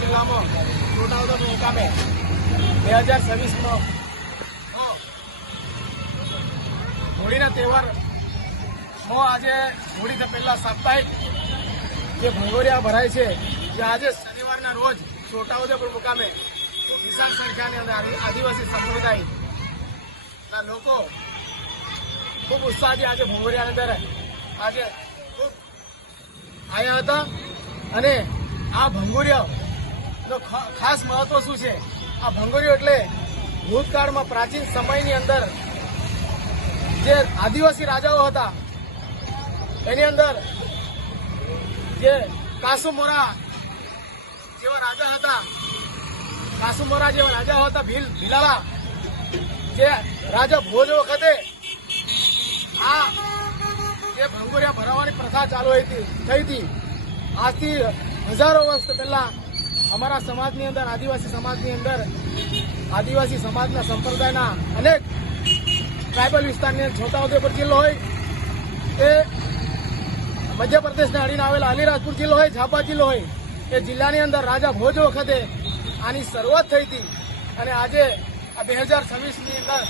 જિલ્લામાં છોટાઉદેપુર મુકામે 2026નો હોળીના તહેવારમાં આજે હોળીથી પહેલા સાપ્તાહિક જે ભંગોરિયા ભરાય છે જે આજે શનિવારના રોજ છોટાઉદેપુર મુકામે વિશાળ સંખ્યાની અંદર આદિવાસી સંપ્રદાયના લોકો ખૂબ ઉત્સાહથી આજે ભંગોરિયાની અંદર આજે ખૂબ આવ્યા હતા અને આ ભંગોરિયાનો ખાસ મહત્વ શું છે? આ ભંગોરિયો એટલે ભૂતકાળમાં પ્રાચીન સમયની અંદર જે આદિવાસી રાજાઓ હતા એની અંદર જે કાસુમોરા જેવા રાજા હતા, કાસુમોરા જેવા રાજાઓ હતા, ભીલાલા જે રાજા ભોજ વખતે આ જે ભંગોરિયા ભરાવાની પ્રથા ચાલુ થઈ હતી. આજથી હજારો વર્ષ પહેલા અમારા સમાજની અંદર આદિવાસી સમાજના સંપ્રદાયના અનેક ટ્રાઇબલ વિસ્તારની અંદર છોટાઉદેપુર જિલ્લો હોય એ મધ્યપ્રદેશને અડીને આવેલા અલીરાજપુર જિલ્લો હોય, ઝાપા જિલ્લો હોય, એ જિલ્લાની અંદર રાજા ભોજ વખતે આની શરૂઆત થઈ હતી. અને આજે આ 2026ની અંદર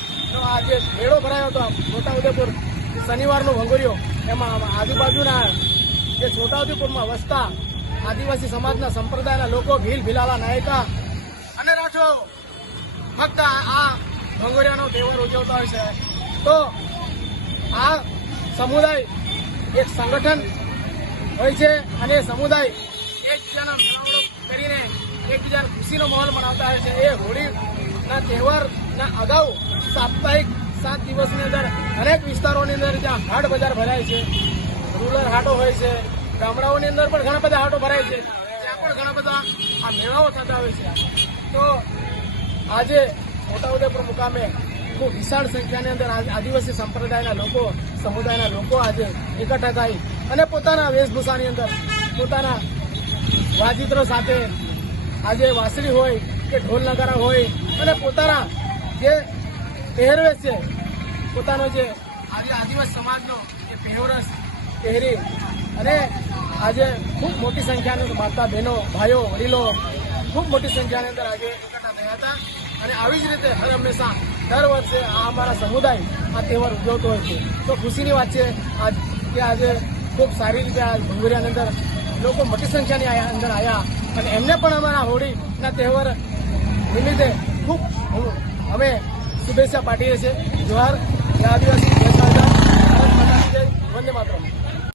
આ જે મેળો ભરાયો હતો છોટાઉદેપુર શનિવારનો ભંગોરિયો, એમાં આજુબાજુના જે છોટાઉદેપુરમાં વસતા આદિવાસી સમાજના સંપ્રદાયના લોકો ભીલાલા, નાયકા અને રાઠો ફક્ત આ ભંગોરિયાનો તહેવાર ઉજવતા હોય છે. તો આ સમુદાય એક સંગઠન હોય છે અને એ સમુદાય એકબીજાના મેળાવડો કરીને એકબીજાને ખુશીનો માહોલ મનાવતા હોય છે. એ હોળીના તહેવારના અગાઉ સાપ્તાહિક 7 દિવસની અંદર અનેક વિસ્તારોની અંદર જ્યાં હાટ બજાર ભરાય છે, રૂરલ હાટો હોય છે, ગામડાઓની અંદર પણ ઘણા બધા હાટો ભરાય છે, ત્યાં પણ ઘણા બધા આ મેળાઓ થતા હોય છે. તો આજે છોટાઉદેપુર મુકામે ખૂબ વિશાળ સંખ્યાની અંદર આદિવાસી સમુદાયના લોકો આજે એકઠા થઈ અને પોતાના વેશભૂષાની અંદર પોતાના વાજિત્રો સાથે આજે વાંસળી હોય કે ઢોલ નગારા હોય અને પોતાના જે પહેરવેશ છે, પોતાનો જે આદિવાસી સમાજનો જે પહેરવેશ પહેરી અને આજે ખૂબ મોટી સંખ્યાની માતા, બહેનો, ભાઈઓ, વડીલો ખૂબ મોટી સંખ્યાની અંદર આજે એકઠા થયા હતા. અને આવી જ રીતે હર હંમેશા દર વર્ષે આ અમારા સમુદાય આ તહેવાર ઉજવતો હોય છે. તો ખુશીની વાત છે કે આજે ખૂબ સારી રીતે આ ભંગોરિયાની અંદર લોકો મોટી સંખ્યાની અંદર આવ્યા અને એમને પણ અમારા હોળીના તહેવાર નિમિત્તે ખૂબ અમે શુભેચ્છા પાઠવીએ છીએ. જોહાર, આદિવાસી, ભારત માતા કી જય, વંદે માતરમ.